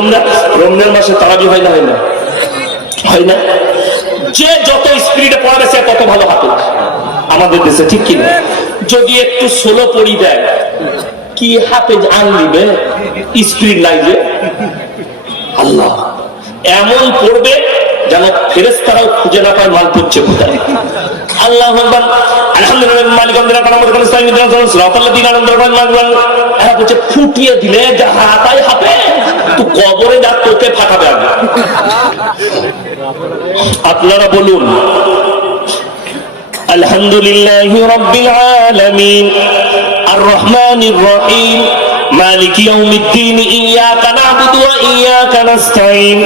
রমজান রমজান মাসে তারাবি হয় না হয় না? হয় না? যে যত স্পিডে পড়াবে, সে তত ভালো হাতে আমাদের দেশে ঠিক কিনা যদি একটু সোলো পড়ি দেয় কি হাতে আন নিবে স্পিড নাই যে। আল্লাহ, এমন পড়বে যেন ফেরেস্তারাও খুঁজে না পায় মাল পড়ছে কোথায়। আল্লাহ আকবার। আলহামদুলিল্লাহ, মালিক এরা বলছে, ফুটিয়ে দিলে যা হাতায় হাতে তো কবরে যা তোকে ফাটাবে আগে আপনারা বলুন الحمد لله رب العالمين الرحمن الرحيم مالك يوم الدين إياك نعبد وإياك نستعين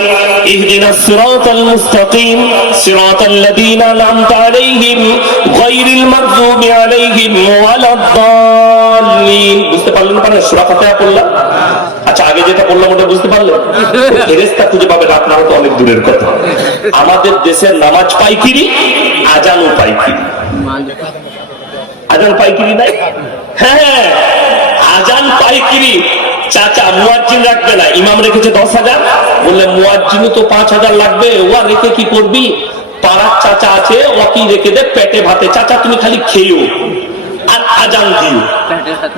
اهدنا الصراط المستقيم صراط الذين أنعمت عليهم غير المغضوب عليهم ولا الضالين বুঝতে পারলেন পারেন সুরা ফাতিহা পড়লাম আচ্ছা আগে যেটা বললাম ওটা বুঝতে পারলেন ফেরেস্তা খুঁজে পাবেন আপনারা তো অনেক দূরের কথা। আমাদের দেশের নামাজ পাইকিরি আজানও পাইকিরি। আজান পাইকিরি নাই? হ্যাঁ আজান পাইকিরি, চাচা মুয়াজ্জিন রাখবে না। ইমাম রেখেছে দশ হাজার। বললে, মুয়াজ্জিনও তো পাঁচ হাজার লাগবে। ওয়া রেখে কি করবি? পাড়ার চাচা আছে ওকে রেখে দে, পেটে ভাতে। চাচা, তুমি খালি খেয়েও। আজান দিও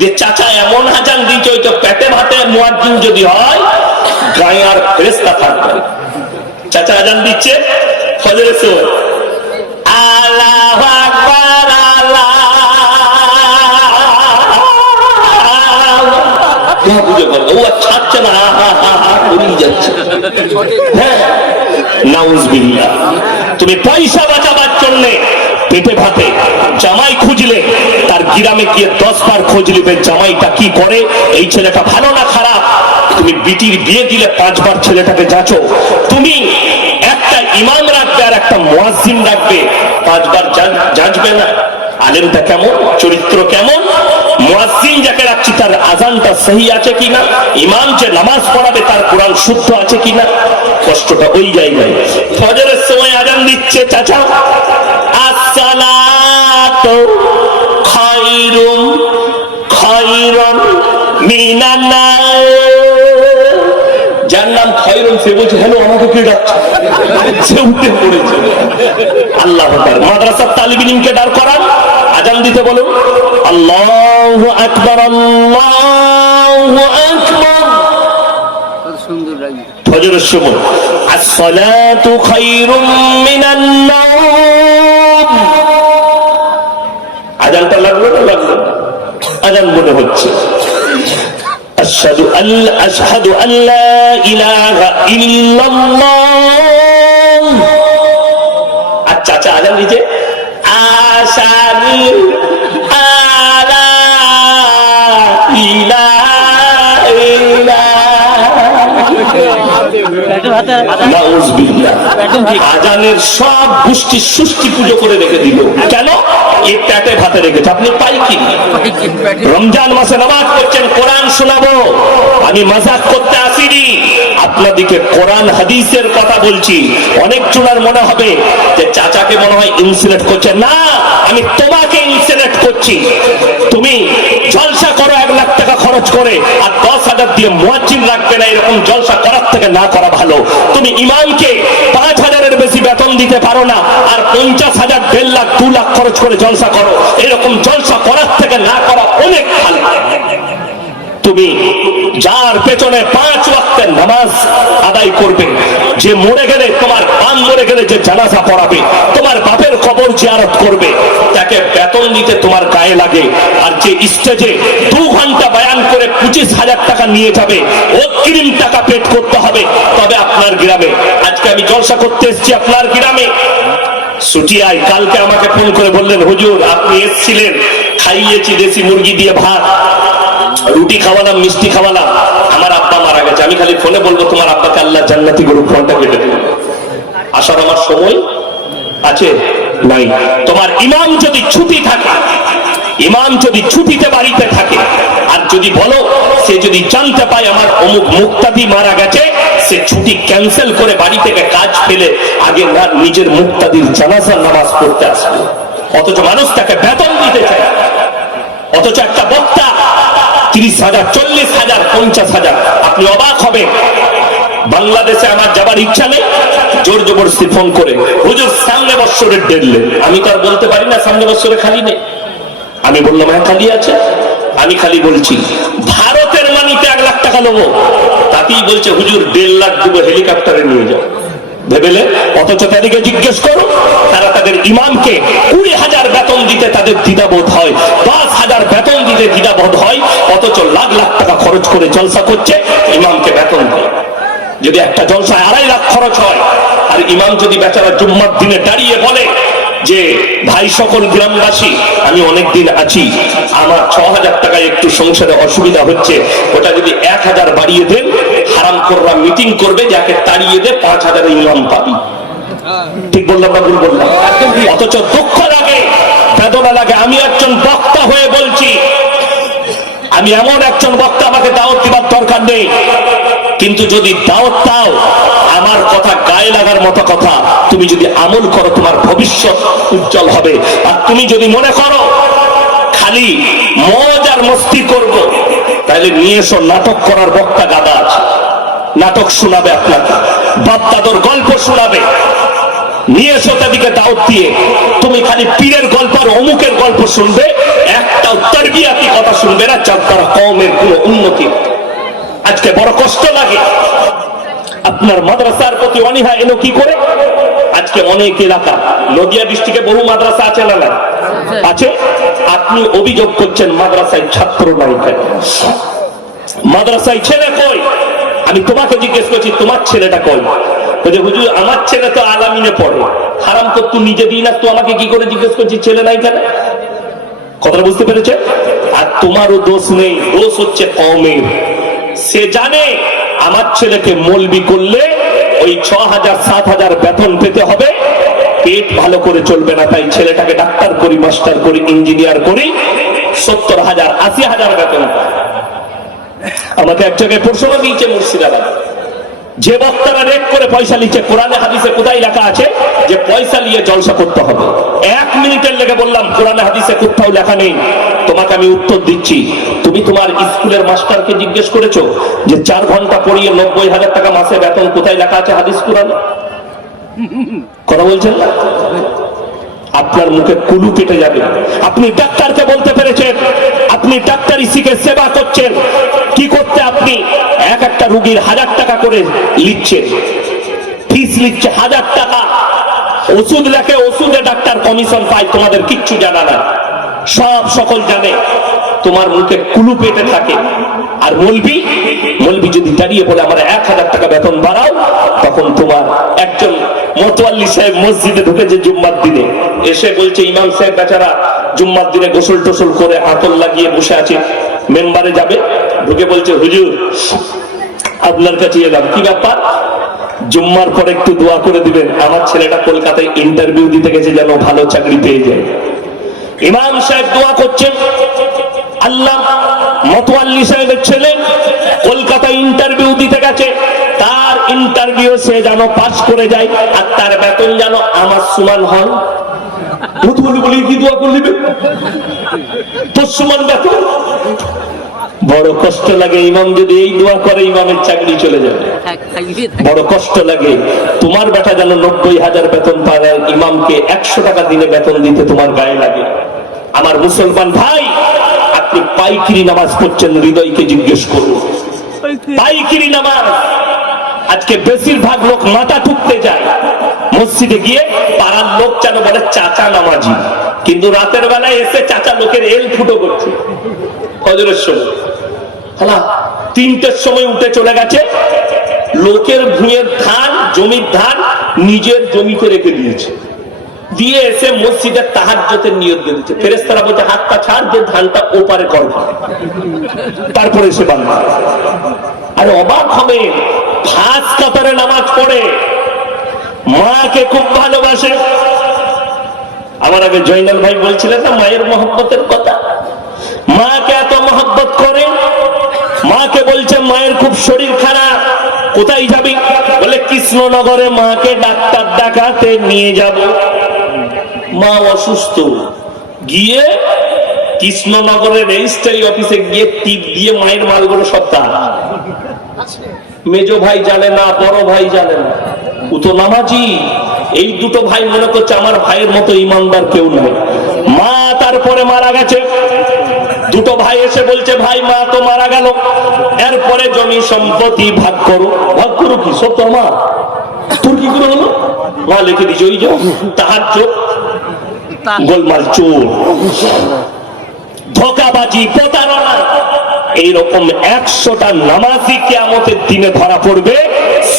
যে চাচা এমন আজান দিয়েছে ওই পেটে ভাতে মুয়াজ্জিন যদি হয়, গায়ে আর ফেরেস্তা থাকবে। চাচা আজান দিচ্ছে ফজরের সময় করেই যাচ্ছে। হ্যাঁ তুমি পয়সা বাঁচাবার জন্যে পেটে ভাতে জামাই খুঁজলে, তার গ্রামে গিয়ে দশ বার খোঁজ নিবে জামাইটা কি করে, এই ছেলেটা ভালো না খারাপ? তুমি বিটির বিয়ে দিলে পাঁচবার ছেলেটাকে যাচো। তুমি একটা ইমাম রাখবে আর একটা মুয়াজ্জিন রাখবে। পাঁচবার যাচবে না। আলেমটা কেমন? চরিত্র কেমন? মুয়াজ্জিন যাকে রাখছি, তার আজানটা সহি আছে কিনা? ইমাম যে নামাজ পড়াবে, তার কোরআন শুদ্ধ আছে কিনা? কষ্টটা ওই জায়গায়। ফজরের সময় আজান দিচ্ছে, চাচা। আসসালাতু খায়রুম খায়রুন মিনান যার নাম সে আজান দিতে বলুন, আল্লাহু আকবার, আল্লাহু সময়, আসসালাতু খায়রুম মিনান নাওম আজানটা লাগলো না লাগলো না? আজান মনে হচ্ছে أشهد أن أشهد أن لا إله إلا الله আচ্ছা আচ্ছা আজান দিতে আশাদু আজানের সব গোষ্ঠী সুষ্টি পুজো করে রেখে দিল। কেন? এই প্যাটে ভাতে রেখেছে। আপনি পাই কি? রমজান মাসে নামাজ পড়ছেন কোরআন শোনাবো। আমি মাজাক করতে আসিনি। আপনাদিকে কোরআন হাদিসের কথা বলছি। অনেক জনের মনে হবে যে চাচাকে মনে হয় ইনসিলেট করছে। না আমি তোমাকে ইনসিলেট করছি। তুমি জলসা করো এক লাখ টাকা খরচ করে, আর দশ হাজার দিয়ে মোয়াজিন রাখবে না, এরকম জলসা করার থেকে না করা ভালো। তুমি ইমামকে পাঁচ হাজারের বেশি বেতন দিতে পারো না, আর পঞ্চাশ হাজার, দেড় লাখ, দু লাখ খরচ করে জলসা করো। এরকম জলসা করার থেকে না করা অনেক ভালো। তুমি যার পেছনে পাঁচ ওয়াক্তের নামাজ আদায় করবে, যে মরে গেলে তোমার পান মরে গেলে যে জানাজা পড়াবে, তোমার বাপের কবর জিয়ারত করবে, তাকে বেতন দিতে তোমার গায়ে লাগে। আর যে স্টেজে দু ঘণ্টা বয়ান করে পঁচিশ হাজার টাকা নিয়ে যাবে, অগ্রিম টাকা পেট করতে হবে, তবে আপনার গ্রামে। আজকে আমি জলসা করতে এসেছি আপনার গ্রামে। সুটিয়ায় কালকে আমাকে ফোন করে বললেন, হুজুর, আপনি এসেছিলেন, খাইয়েছি দেশি মুরগি দিয়ে ভাত। রুটি খাওয়ালাম, মিষ্টি খাওয়ালাম, আমার আব্বা মারা গেছে। আমি খালি ফোনে বলব, তোমার আব্বাকে আল্লাহ জান্নাতি গরু ফোনটা কেটে দিল আসার আমার সময় আছে? নাই। তোমার ইমাম যদি ছুটি থাকে, ইমাম যদি ছুটিতে বাড়িতে থাকে, আর যদি বলো, সে যদি জানতে পায় আমার অমুক মুক্তাদি মারা গেছে, সে ছুটি ক্যান্সেল করে বাড়ি থেকে কাজ ফেলে আগে না নিজের মুক্তাদির জানাজার নামাজ পড়তে আসবে অথচ মানুষ তাকে বেতন দিতে চায়। অথচ একটা বক্তা তিরিশ হাজার, চল্লিশ হাজার, পঞ্চাশ হাজার। আপনি অবাক হবেন। বাংলাদেশে আমার যাবার ইচ্ছা নেই। জোর জবরদস্তি ফোন করে, হুজুর, সামনে বৎসরের ডেললেন আমি তো আর বলতে পারি না, সামনে বৎসরে খালি নেই। আমি বললাম হ্যাঁ খালি আছে। আমি খালি বলছি, ভারতের মানিতে এক লাখ টাকা নেব। তাতেই বলছে, হুজুর, দেড় লাখ দেবো হেলিকপ্টারে নিয়ে যাও। ভেবেলে অথচ তাদেরকে জিজ্ঞেস করো, তারা তাদের ইমামকে কুড়ি হাজার বেতন দিতে তাদের দ্বিধাবোধ হয়। পাঁচ হাজার বেতন দিতে দ্বিধাবোধ হয়, অথচ লাখ লাখ টাকা খরচ করে জলসা করছে, ইমামকে বেতন দেয়। যদি একটা জলসায় আড়াই লাখ খরচ হয়, আর ইমাম যদি বেচারা জুম্মার দিনে দাঁড়িয়ে বলে যে, ভাই সকল গ্রামবাসী, আমি অনেক দিন আছি, আমার ছ হাজার টাকায় একটু সংসারে অসুবিধা হচ্ছে, ওটা যদি এক হাজার বাড়িয়ে দেন হারাম কররা মিটিং করবে, যাকে তাড়িয়ে দে, পাঁচ হাজার ইমাম পাবি। ঠিক বললাম না ভুল বললাম? অথচ দুঃখ লাগে বেদনা লাগে আমি একজন বক্তা হয়ে বলছি, আমি এমন একজন বক্তা, আমাকে দাওয়াত দিবার দরকার নেই। কিন্তু যদি দাওয়াত দাও, আমার কথা গায়ে লাগার মতো কথা, তুমি যদি আমল করো, তোমার ভবিষ্যৎ উজ্জ্বল হবে। আর তুমি যদি মনে করো, খালি মজ আর মস্তি করব, তাহলে নিয়ে এসো নাটক করার বক্তা গাদা আছে। নাটক শোনাবে আপনাকে। বাপ দাদর গল্প শোনাবে। নিয়ে এসো তাদেরকে দাওয়াত দিয়ে। তুমি খালি পীরের গল্প আর অমুকের গল্প শুনবে, একটা তরবিয়াতি কথা শুনবে না, যার দ্বারা কমের কোনো উন্নতি আজকে বড় কষ্ট লাগে। আপনার মাদ্রাসার প্রতি অনীহা এলো কি করে? আজকে অনেক এলাকা, নদিয়া ডিস্ট্রিক্টে বহু মাদ্রাসা আছে না না আছে? আপনি অভিযোগ করছেন মাদ্রাসায় ছাত্র নাই মাদ্রাসায় ছেলে কই? আমি তোমাকে জিজ্ঞেস করছি, তোমার ছেলেটা কই? বলছে হুজুর, আমার ছেলে তো আলামিনে পড়ে। হারাম তো তুই নিজে দিই না, তো আমাকে কি করে জিজ্ঞেস করছিস? ছেলে নাই কেন কথাটা বুঝতে পেরেছে? আর তোমারও দোষ নেই। দোষ হচ্ছে কমের সে জানে আমার ছেলেকে মলবি করলে ওই ছ হাজার সাত হাজার বেতন পেতে হবে। পেট ভালো করে চলবে না, তাই ছেলেটাকে ডাক্তার করি, মাস্টার করি, ইঞ্জিনিয়ার করি। সত্তর হাজার আশি হাজার বেতন। আমাকে এক জায়গায় প্রশ্ন দিয়েছে মুর্শিদাবাদ। যে বক্তারা রেট করে পয়সা নিচ্ছে কোরআনে হাদিসে কোথায় লেখা আছে? যে পয়সা নিয়ে জলসা করতে হবে। এক মিনিটের লেগে বললাম, কোরআনে হাদিসে কোথাও লেখা নেই। তোমাকে আমি উত্তর দিচ্ছি। তুমি তোমার স্কুলের মাস্টারকে জিজ্ঞেস করেছ যে চার ঘণ্টা পড়িয়ে নব্বই হাজার টাকা মাসে বেতন কোথায় লেখা আছে হাদিস কোরআনে? কথা বলছেন আপনার মুখে কুলু কেটে যাবে। আপনি ডাক্তারকে বলতে পেরেছেন। আপনি ডাক্তারি শিখে সেবা করছেন কি করতে আপনি এক একটা রুগীর হাজার টাকা করে লিখছেন ফিস লিখছে হাজার টাকা। ওষুধ লেখে ওষুধে ডাক্তার কমিশন পায়, তোমাদের কিচ্ছু জানা না সব সকল জানে। তোমার মুখে কুলু পেটে থাকে। আর মলবি মলবি যদি দাঁড়িয়ে বলে, আমার এক হাজার টাকা বেতন বাড়াও, তখন তোমার একজন মতোয়াল্লি সাহেব মসজিদে ঢুকেছে জুম্মার দিনে এসে বলছে, ইমাম সাহেব, বেচারা জুম্মার দিনে গোসল টোসল করে আতল লাগিয়ে বসে আছে, মেম্বারে যাবে? ঢুকে বলছে, হুজুর আপনার কাছে এলাম। কি ব্যাপার? জুম্মার পর একটু দোয়া করে দিবেন। আমার ছেলেটা কলকাতায় ইন্টারভিউ দিতে গেছে যেন ভালো চাকরি পেয়ে যায়। ইমাম সাহেব দোয়া করছেন। আল্লাহ মতোয়াল্লি সাহেবের ছেলে কলকাতা ইন্টারভিউ দিতে গেছে। তার ইন্টারভিউ সে যেন পাশ করে যায় আর তার বেতন যেন আমার সমান হয়। মতোয়াল্লি বলি কি দোয়া করে দিবে তোর সমান বেতন? বড় কষ্ট লাগে ইমাম যদি এই দোয়া করে ইমামের চাকরি চলে যাবে। বড় কষ্ট লাগে। তোমার বেটা যেন নব্বই হাজার বেতন পায় ইমামকে একশো টাকা দিনে বেতন দিতে তোমার গায়ে লাগে। আমার মুসলমান ভাই আপনি পাইকিরি নামাজ পড়ছেন হৃদয়কে জিজ্ঞেস করুন। পাইকিরি নামাজ। আজকে বেশিরভাগ লোক মাথা ঠুকতে যায়। মসজিদে গিয়ে পাড়ার লোক যেন বলে চাচা নামাজি। কিন্তু রাতের বেলায় এসে চাচা লোকের এল ফুটো করছে। ফজরের সময়। হ্যাঁ তিনটের সময় উঠে চলে গেছে। লোকের ভুঁয়ের ধান, জমির ধান নিজের জমিতে রেখে দিয়েছে। দিয়ে এসে মসজিদের তাহাজ্জতের নিয়ত দিয়ে দিচ্ছে ফেরেস্তারা বলছে, হাতটা ছাড়, যে ধানটা ওপারে কর তারপরে সে বাংলা আরে অবাক হবে ফাঁস কাতারে নামাজ পড়ে। মাকে খুব ভালোবাসে। আমার আগে জয়নাল ভাই বলছিলেন না, মায়ের মহব্বতের কথা। মাকে এত মহব্বত করে? মাকে বলছে, মায়ের খুব শরীর খারাপ, কোথায় যাবি? বলে, কৃষ্ণনগরে মাকে ডাক্তার দেখাতে নিয়ে যাব। মা অসুস্থ। গিয়ে কৃষ্ণনগরের রেজিস্ট্রারি অফিসে গিয়ে টিপ দিয়ে মায়ের মালগুলো সব তার। মেজো ভাই জানে না, বড় ভাই জানে না। ও নামাজি। এই দুটো ভাই মনে করছে, আমার ভাইয়ের মতো ইমানদার কেউ নয় মা তারপরে মারা গেছে। দুটো ভাই এসে বলছে, ভাই, মা তো মারা গেল। এরপরে জমি সম্পত্তি ভাগ করো। ভাগ করো কি? সব তো আমার তোর কি করে হলো মা লিখে দিচ্ছে ওই যে তাহার চোখ, গোলমাল চোর। ধোকাবাজি, প্রতারণা। এইরকম একশোটা নামাজি কেয়ামতের দিনে ধরা পড়বে।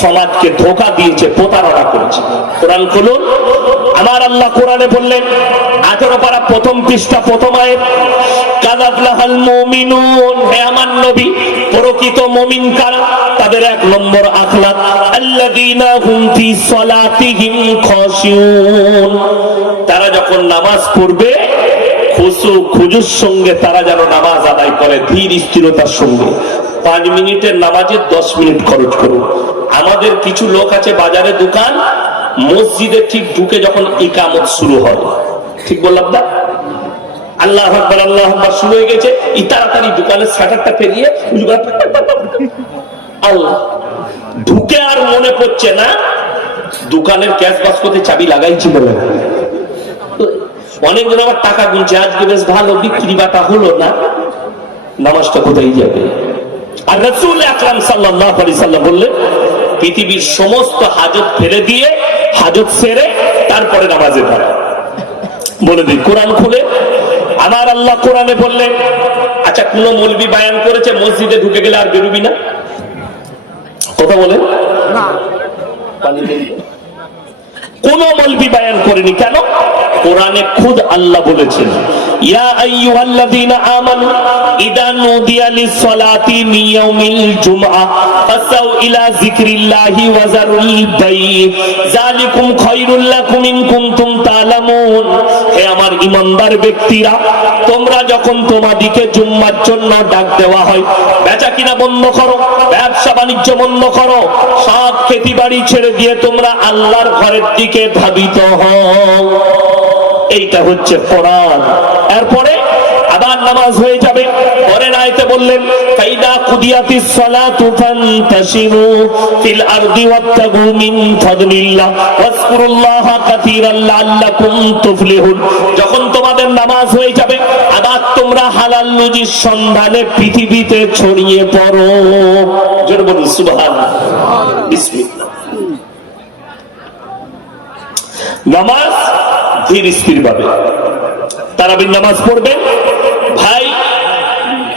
সমাজকে ধোকা দিয়েছে, প্রতারণা করেছে। কোরআন খুলুন। আমার আল্লাহ কোরআনে বললেন, আঠারো পারা প্রথম পৃষ্ঠা, প্রথম আয়ের নবী তাদের এক নম্বর তারা যখন নামাজ পড়বে খুশু খুজুর সঙ্গে তারা যেন নামাজ আদায় করে, ধীর স্থিরতার সঙ্গে। পাঁচ মিনিটের নামাজে দশ মিনিট খরচ করুন। আমাদের কিছু লোক আছে বাজারে দোকান মসজিদে ঠিক ঢুকে যখন ইকামত শুরু হয়, ঠিক বললাম না? আল্লাহ আকবার আল্লাহ আকবার শুরু হয়ে গেছে ই তাড়াতাড়ি দোকানের শাটারটা করে আল্লাহ, ঢুকে আর মনে পড়ছে না, দোকানের ক্যাশ বাস্কতে চাবি লাগাইছি বলে। অনেকজন আবার টাকা গুনছে, আজকে বেশ ভালো, বিক্রি বাটা হলো না, নামাজটা কোথায় যাবে? আর রসুল আকরাম সাল্লাহ আলি সাল্লাম বললেন পৃথিবীর সমস্ত হাজত ফেলে দিয়ে হাজত সেরে তারপরে নামাজে ধরা বলে দিই কোরআন খুলে। আমার আল্লাহ কোরআনে বললেন আচ্ছা কোন মলবি বায়ান করেছে মসজিদে ঢুকে গেলে আর বেরোবি না? কথা বলেন। দেন। কোন মলবি বায়ান করেনি। কেন? কোরআনে খুদ আল্লাহ বলেছেন, ইয়া ইলা আমার ঈমানদার ব্যক্তিরা, তোমরা যখন তোমাদিকে জুম্মার জন্য ডাক দেওয়া হয়, বেচা কিনা বন্ধ করো, ব্যবসা বাণিজ্য বন্ধ করো, সব খেতি বাড়ি ছেড়ে দিয়ে তোমরা আল্লাহর ঘরের দিকে ধাবিত হও। এইটা হচ্ছে কোরআন। এরপরে আবার নামাজ হয়ে যাবে। পরে আয়তে বললেন সালাতু ফিল আরদি মিন ফাদলিল্লাহ। ওয়াজকুরুল্লাহা কাসীরান লাআল্লাকুম তুফলিহুন। যখন তোমাদের নামাজ হয়ে যাবে, আবার তোমরা হালাল রুজির সন্ধানে পৃথিবীতে ছড়িয়ে পড়ো। জোরে বলুন, সুবহানাল্লাহ। বিসমিল্লাহ। নামাজ ধীর স্থির ভাবে তারাবির নামাজ পড়বে। ভাই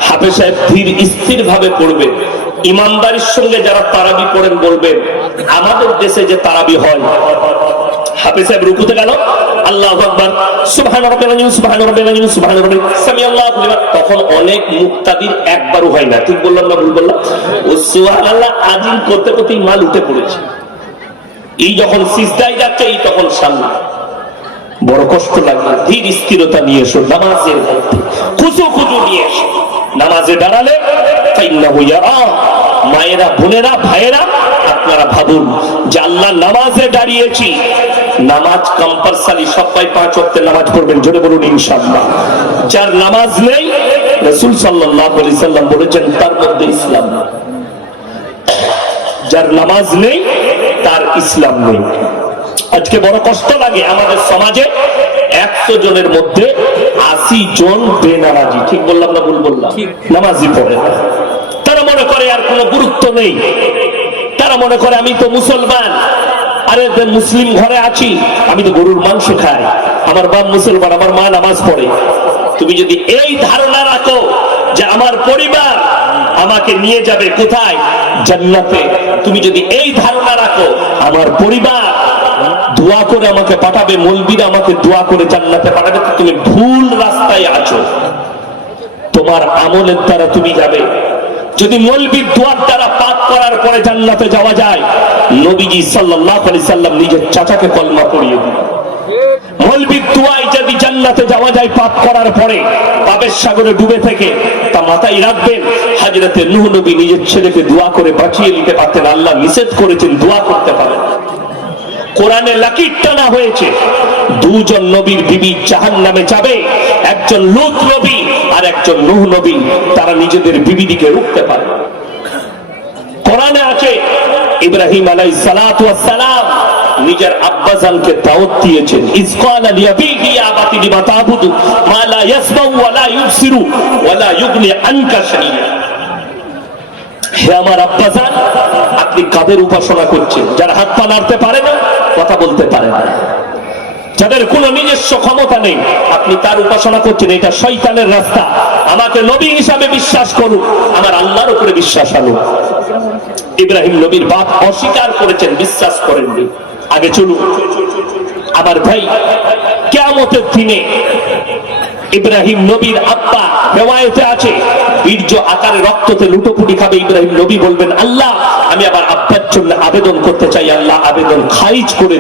হাফে সাহেব ধীর স্থির ভাবে পড়বে। ইমানদারির সঙ্গে যারা তারাবি পড়েন বলবেন, আমাদের দেশে যে তারাবি হয়। হাফিজ সাহেব রুকুতে গেল। আল্লাহ সুবহান আযীম সুবহান আযীম সুবহান সামি আল্লাহু তখন অনেক মুক্তাদির একবারও হয় না। ঠিক বললাম না ভুল বললাম? ও সুবহানাল্লাহ আজিম করতে করতেই মাল উঠে পড়েছে। এই যখন সিজদায় যাচ্ছে, এই তখন সামনে। বড় কষ্ট লাগবে, ধীর স্থিরতা নিয়ে এসো, নামাজের মধ্যে। খুশু নিয়ে এসো। নামাজে দাঁড়ালে মায়েরা, বোনেরা, ভাইয়েরা, আপনারা ভাবুন যে আল্লাহ নামাজে দাঁড়িয়েছি। নামাজ কম্পালসারি সবাই পাঁচ ওয়াক্তের নামাজ পড়বেন, জোরে বলুন, ইনশাআল্লাহ। যার নামাজ নেই, রাসূল আলাইহি সাল্লাম বলেছেন, তার মধ্যে ইসলাম যার নামাজ নেই, তার ইসলাম নেই। আজকে বড় কষ্ট লাগে আমাদের সমাজে একশো জনের মধ্যে আশি জন বেনামাজি। ঠিক বললাম না ভুল বললাম? নামাজি পড়ে। তারা মনে করে আর কোনো গুরুত্ব নেই। তারা মনে করে আমি তো মুসলমান। আরে মুসলিম ঘরে আছি আমি তো গরুর মাংস খাই। আমার বাপ মুসলমান আমার মা নামাজ পড়ে। তুমি যদি এই ধারণা রাখো যে আমার পরিবার আমাকে নিয়ে যাবে কোথায়? জান্নাতে। তুমি যদি এই ধারণা রাখো আমার পরিবার দোয়া করে আমাকে পাঠাবে, মলবিরা আমাকে দোয়া করে জান্নাতে পাঠাবে তুমি ভুল রাস্তায় আছো। তোমার আমলের দ্বারা তুমি যাবে। যদি মলবির দোয়ার দ্বারা পাপ করার পরে জান্নাতে যাওয়া যায়, নবীজি সাল্লাল্লাহু আলাইহি সাল্লাম নিজের চাচাকে কলমা পড়িয়ে দিলেন। মলবির যদি জান্নাতে যাওয়া যায় পাপ করার পরে, পাপের সাগরে ডুবে থেকে তা মাথায় রাখবেন। হাজরতে নূহ নবী নিজের ছেলেকে দোয়া করে বাঁচিয়ে নিতে পারতেন, আল্লাহ নিষেধ করেছেন, দোয়া করতে পারেন। কোরআনে লাকির টানা হয়েছে। দুজন নবীর বিবি জাহান নামে যাবে, একজন লুত নবী আর একজন নুহ নবী, তারা নিজেদের বিবিদিকে রুখতে পারে। কোরআনে আছে, ইব্রাহিম আলাই সালাম নিজের আব্বাজানকে দাওয়াত দিয়েছেন ইসকাল আলী আবিহি ইয়া আবাতি লিমা তাবুদু মা লা ইয়াসমাউ ওয়া লা ইউবসিরু ওয়া লা ইউগনি আনকা শাইআ। হে আমার আব্বাজান, আপনি কাদের উপাসনা করছেন? যারা হাত পা নাড়তে পারে না, কথা বলতে পারে না। যাদের কোনো নিজস্ব ক্ষমতা নেই, আপনি তার উপাসনা করছেন, এটা শয়তানের রাস্তা। আমাকে নবী হিসাবে বিশ্বাস করুন, আমার আল্লাহর উপরে বিশ্বাস আনুন। ইব্রাহিম নবীর বাপ অস্বীকার করেছেন, বিশ্বাস করেননি। আগে চলুন, আমার ভাই কেমতের দিনে ইব্রাহিম নবীর আব্বা রেওয়ায়তে আছে। বীর্য আকারে রক্ততে লুটোপুটি খাবে ইব্রাহিম নবী বলবেন, আল্লাহ, আমি আবার আব্বার জন্য আবেদন করতে চাই, আল্লাহ আবেদন খারিজ করে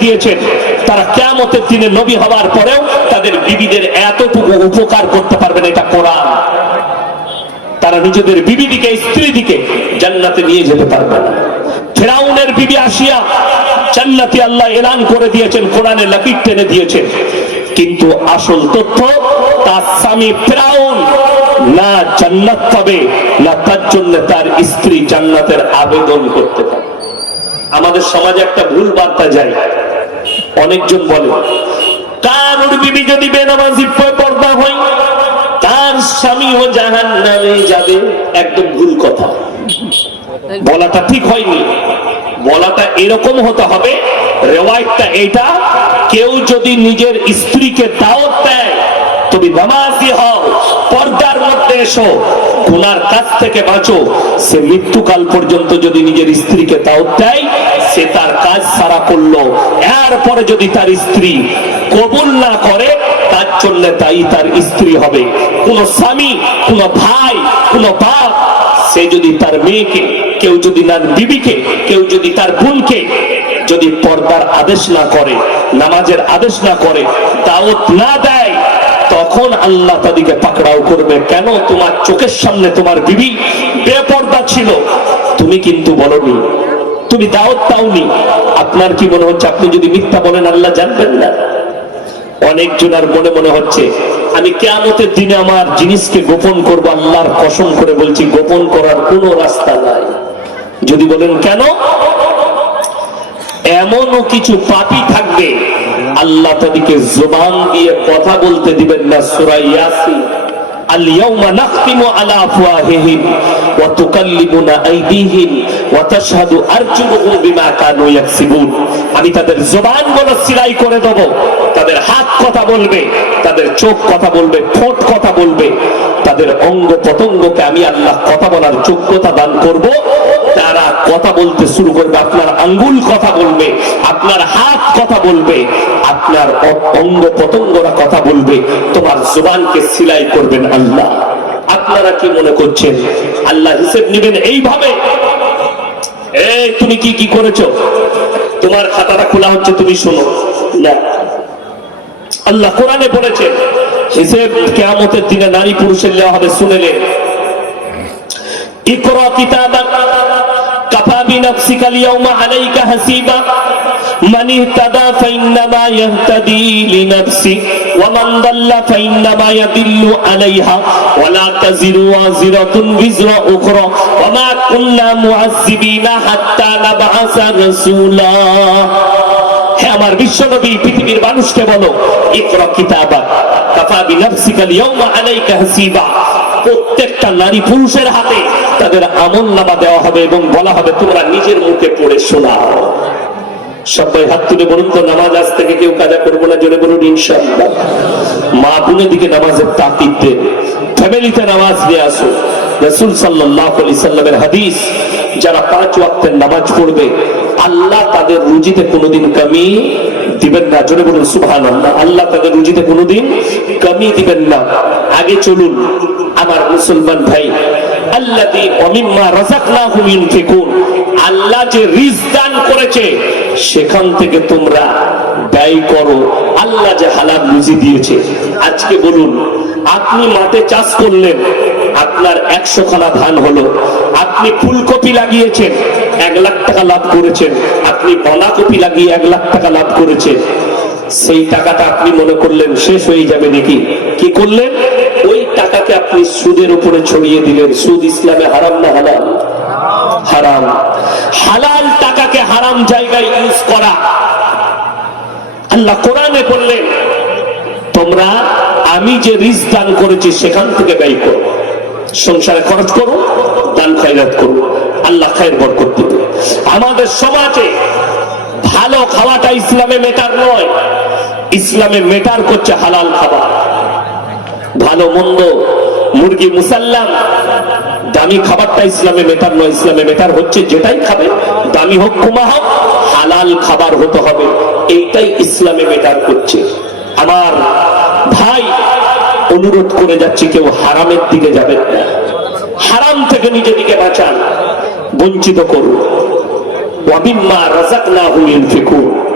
দিয়েছেন। তারা কেয়ামতের দিনে নবী হওয়ার পরেও তাদের বিবিদের এতটুকু উপকার করতে পারবেন এটা কোরআন। তারা নিজেদের বিবি দিকে স্ত্রী দিকে জান্নাতে নিয়ে যেতে পারবে না। ফেরাউনের বিবি আসিয়া জান্নাতি আল্লাহ এলান করে দিয়েছেন, কোরআনে লাকির টেনে দিয়েছেন কিন্তু আসল তথ্য, তার স্বামী ফেরাউন না জান্নাত পাবে, না তার জন্য তার স্ত্রী জান্নাতের আবেদন করতে পারে। আমাদের সমাজে একটা ভুল বার্তা যায়। অনেকজন বলে, কারোর বিবি যদি বেনামাজি পর্দা হয় তার স্বামীও জাহান নামে যাবে একদম ভুল কথা। বলাটা ঠিক হয়নি। বলাটা এরকম হতে হবে, রেওয়ায়তটা এটা কেউ যদি নিজের স্ত্রীকে দাওয়াত দেয়, তুমি নামাজি হও, পর্দার মধ্যে এসো, গুনার কাছ থেকে বাঁচো। সে মৃত্যুকাল পর্যন্ত যদি নিজের স্ত্রীকে দাওয়াত দেয়, সে তার কাজ সারা করল। এরপরে যদি তার স্ত্রী কবুল না করে জন্য তাই তার স্ত্রী হবে। কোন স্বামী, কোন ভাই, কোন বাপ, সে যদি তার মেয়েকে, কেউ যদি তার বিবিকে, কেউ যদি তার বোনকে যদি পর্দার আদেশ না করে, নামাজের আদেশ না করে, দাওয়াত না দেয়, তখন আল্লাহ তাদেরকে পাকড়াও করবে। কেন? তোমার চোখের সামনে তোমার বিবি বেপর্দা ছিল। তুমি কিন্তু বলনি, তুমি দাওয়াত দাওনি। আপনার কি মনে হচ্ছে? আপনি যদি মিথ্যা বলেন, আল্লাহ জানবেন না। অনেক জনার মনে মনে হচ্ছে আমি কেয়ামতের দিনে আমার জিনিসকে গোপন করব আল্লাহর কসম করে বলছি গোপন করার কোনো রাস্তা নাই যদি বলেন কেন এমনও কিছু পাপি থাকবে আল্লাহ তাদেরকে জবান দিয়ে কথা বলতে দিবেন না সুরাই ইয়াসিন اليوم نختم على افواههم وتكلمنا ايديهم وتشهد ارجلهم بما كانوا يكسبون আমি তাদের জবান গুলো সিলাই করে দেব তাদের হাত কথা বলবে, তাদের চোখ কথা বলবে, ঠোঁট কথা বলবে, তাদের অঙ্গ পতঙ্গকে আমি আল্লাহ কথা বলার যোগ্যতা দান করব। তারা কথা বলতে শুরু করবে, আপনার আঙ্গুল কথা বলবে, আপনার হাত কথা বলবে, আপনার অঙ্গ পতঙ্গরা কথা বলবে, তোমার জুবানকে সিলাই করবেন আল্লাহ। আপনারা কি মনে করছেন? আল্লাহ হিসেব নেবেন এইভাবে? এই, তুমি কি কি করেছ? তোমার খাতাটা খোলা হচ্ছে, তুমি শোনো। না। আল্লাহ কোরআনে বলেছে, হিসেব কেয়ামতের দিনে নারী পুরুষের নেওয়া হবে শুনেলে ইকরা কিতাবাক কাফা বিনাফসিকা লিয়াউমা আলাইকা হাসিবা, মান ইহতাদা ফাইন্নামা ইয়াহতাদি লিনাফসি, ওয়া মান দাল্লা ফাইন্নামা ইয়াদিল্লু আলাইহা, ওয়া লা তাজিরু ওয়াজিরাতুন বিজরা উখরা, ওয়া মা হাত্তা নাবআসা হে আমার বিশ্বনবী পৃথিবীর মানুষকে বলো প্রত্যেকটা নারী পুরুষের হাতে তাদের আমল নামা দেওয়া হবে এবং বলা হবে, তোমরা নিজের মুখে পড়ে শোনাও সবাই হাত তুলে বলুন তো, নামাজ আজ থেকে কেউ কাজা করব না, জোরে বলুন, ইনশাআল্লাহ। মা বোনের দিকে নামাজের তাকিদ ফ্যামিলিতে নামাজ নিয়ে আসো। রসুল সাল্লাহ আলি সাল্লামের হাদিস, যারা পাঁচ ওয়াক্তের নামাজ পড়বে আল্লাহ তাদের রুজিতে কোনোদিন কমি দিবেন না। জোরে বলুন সুবহান আল্লাহ তাদের রুজিতে কোনোদিন কমি দিবেন না। আগে চলুন, আমার মুসলমান ভাই। আল্লাহ যে দান করেছে, সেখান থেকে তোমরা ব্যয় করো। আল্লাহ যে হালাল রুজি দিয়েছে। আজকে বলুন, আপনি মাঠে চাষ করলেন, আপনার একশো খানা ধান হলো। আপনি ফুলকপি লাগিয়েছেন লাখ টাকা লাভ করেছেন। আপনি বাঁধাকপি লাগিয়ে এক লাখ টাকা লাভ করেছেন। সেই টাকাটা আপনি মনে করলেন শেষ হয়ে যাবে নাকি? কি করলেন? ওই টাকাকে আপনি সুদের উপরে ছড়িয়ে দিলেন। সুদ ইসলামে হারাম না হালাল? হারাম। হালাল টাকাকে হারাম জায়গায় ইউজ করা। আল্লাহ কোরআনে বললেন, তোমরা আমি যে রিজ দান করেছি সেখান থেকে ব্যয় করো। সংসারে খরচ করো, দান খয়রাত করো। আল্লাহ খায়ের বরকত দিবে আমাদের সমাজে ভালো খাওয়াটা ইসলামে মেটার নয়। ইসলামে মেটার করছে হালাল খাবার। ভালো মন্দ, মুরগি মুসাল্লাম, দামি খাবারটা ইসলামে মেটার নয়। ইসলামে মেটার হচ্ছে যেটাই খাবে, দামি হোক কুমা হোক, হালাল খাবার হতে হবে। এইটাই ইসলামে মেটার করছে। আমার ভাই অনুরোধ করে যাচ্ছে, কেউ হারামের দিকে যাবেন না। হারাম থেকে নিজেদিকে বাঁচান, বঞ্চিত করুন। ওয়াবিম্মা রাজাকনাহুম ইউনফিকুন।